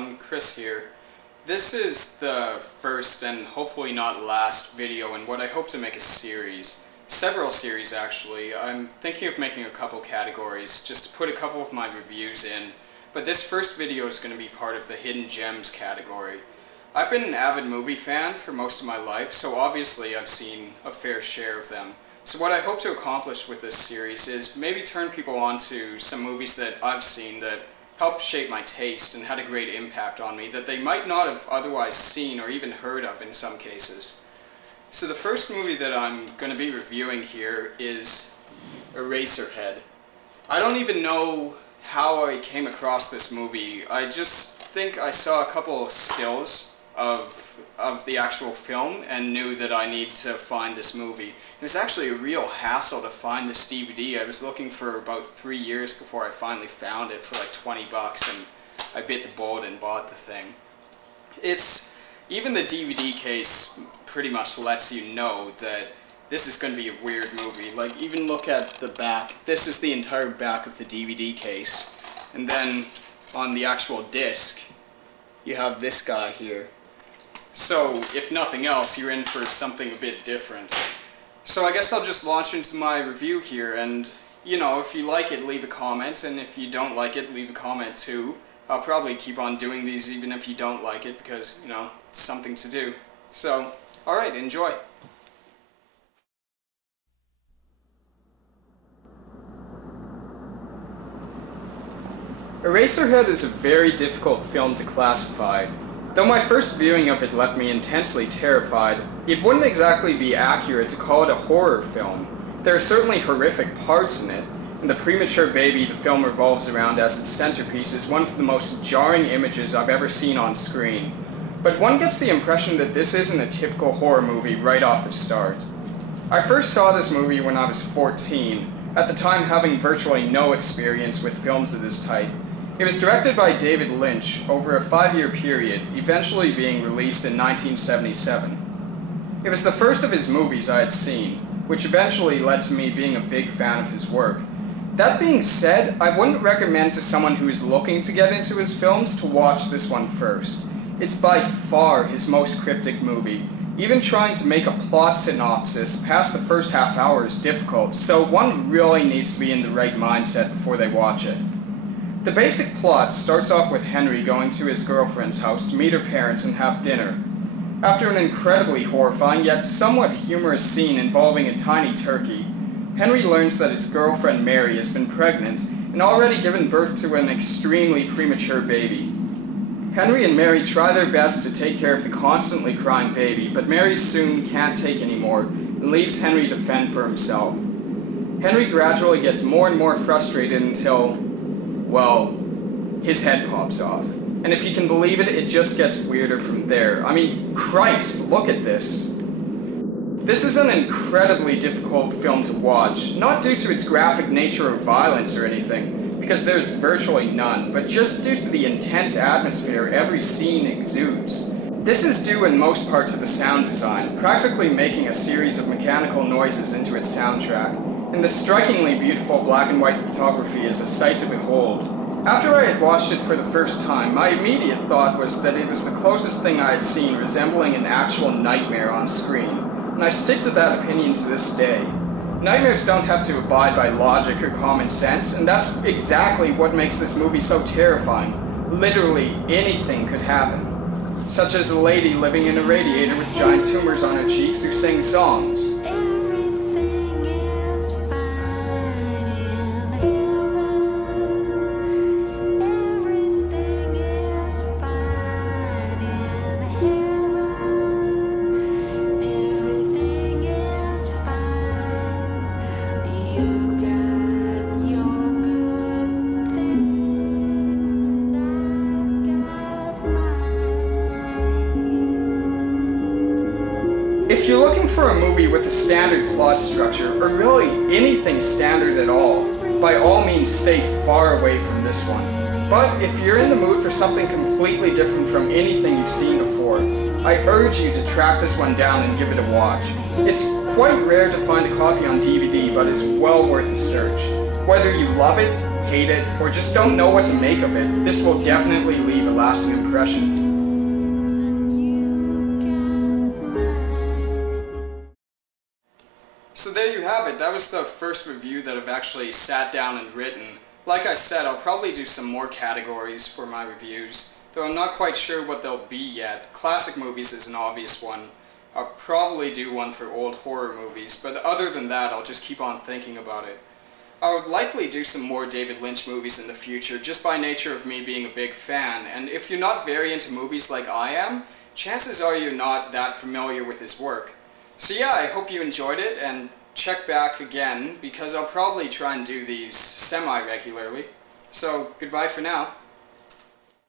everyone, Chris here. This is the first and hopefully not last video in what I hope to make a series. Several series actually. I'm thinking of making a couple categories just to put a couple of my reviews in, but this first video is going to be part of the Hidden Gems category. I've been an avid movie fan for most of my life, so obviously I've seen a fair share of them. So what I hope to accomplish with this series is maybe turn people on to some movies that I've seen that helped shape my taste and had a great impact on me that they might not have otherwise seen or even heard of in some cases. So the first movie that I'm going to be reviewing here is Eraserhead. I don't even know how I came across this movie. I just think I saw a couple of stills of the actual film and knew that I need to find this movie. It was actually a real hassle to find this DVD. I was looking for about 3 years before I finally found it for like 20 bucks, and I bit the bullet and bought the thing. Even the DVD case pretty much lets you know that this is going to be a weird movie. Like, even look at the back. This is the entire back of the DVD case. And then on the actual disc, you have this guy here. So, if nothing else, you're in for something a bit different. So I guess I'll just launch into my review here, and, you know, if you like it, leave a comment, and if you don't like it, leave a comment too. I'll probably keep on doing these even if you don't like it, because, you know, it's something to do. So, alright, enjoy! Eraserhead is a very difficult film to classify. Though my first viewing of it left me intensely terrified, it wouldn't exactly be accurate to call it a horror film. There are certainly horrific parts in it, and the premature baby the film revolves around as its centerpiece is one of the most jarring images I've ever seen on screen. But one gets the impression that this isn't a typical horror movie right off the start. I first saw this movie when I was 14, at the time having virtually no experience with films of this type. It was directed by David Lynch over a 5-year period, eventually being released in 1977. It was the first of his movies I had seen, which eventually led to me being a big fan of his work. That being said, I wouldn't recommend to someone who is looking to get into his films to watch this one first. It's by far his most cryptic movie. Even trying to make a plot synopsis past the first half hour is difficult, so one really needs to be in the right mindset before they watch it. The basic plot starts off with Henry going to his girlfriend's house to meet her parents and have dinner. After an incredibly horrifying yet somewhat humorous scene involving a tiny turkey, Henry learns that his girlfriend Mary has been pregnant and already given birth to an extremely premature baby. Henry and Mary try their best to take care of the constantly crying baby, but Mary soon can't take anymore and leaves Henry to fend for himself. Henry gradually gets more and more frustrated until, well, his head pops off. And if you can believe it, it just gets weirder from there. I mean, Christ, look at this. This is an incredibly difficult film to watch, not due to its graphic nature or violence or anything, because there's virtually none, but just due to the intense atmosphere every scene exudes. This is due in most part to the sound design, practically making a series of mechanical noises into its soundtrack. And the strikingly beautiful black and white photography is a sight to behold. After I had watched it for the first time, my immediate thought was that it was the closest thing I had seen resembling an actual nightmare on screen, and I stick to that opinion to this day. Nightmares don't have to abide by logic or common sense, and that's exactly what makes this movie so terrifying. Literally anything could happen. Such as a lady living in a radiator with giant tumors on her cheeks who sings songs. If you're looking for a movie with a standard plot structure, or really anything standard at all means stay far away from this one. But if you're in the mood for something completely different from anything you've seen before, I urge you to track this one down and give it a watch. It's quite rare to find a copy on DVD, but it's well worth the search. Whether you love it, hate it, or just don't know what to make of it, this will definitely leave a lasting impression. So there you have it. That was the first review that I've actually sat down and written. Like I said, I'll probably do some more categories for my reviews, though I'm not quite sure what they'll be yet. Classic movies is an obvious one. I'll probably do one for old horror movies, but other than that, I'll just keep on thinking about it. I would likely do some more David Lynch movies in the future, just by nature of me being a big fan, and if you're not very into movies like I am, chances are you're not that familiar with his work. So yeah, I hope you enjoyed it, and check back again, because I'll probably try and do these semi-regularly. So, goodbye for now.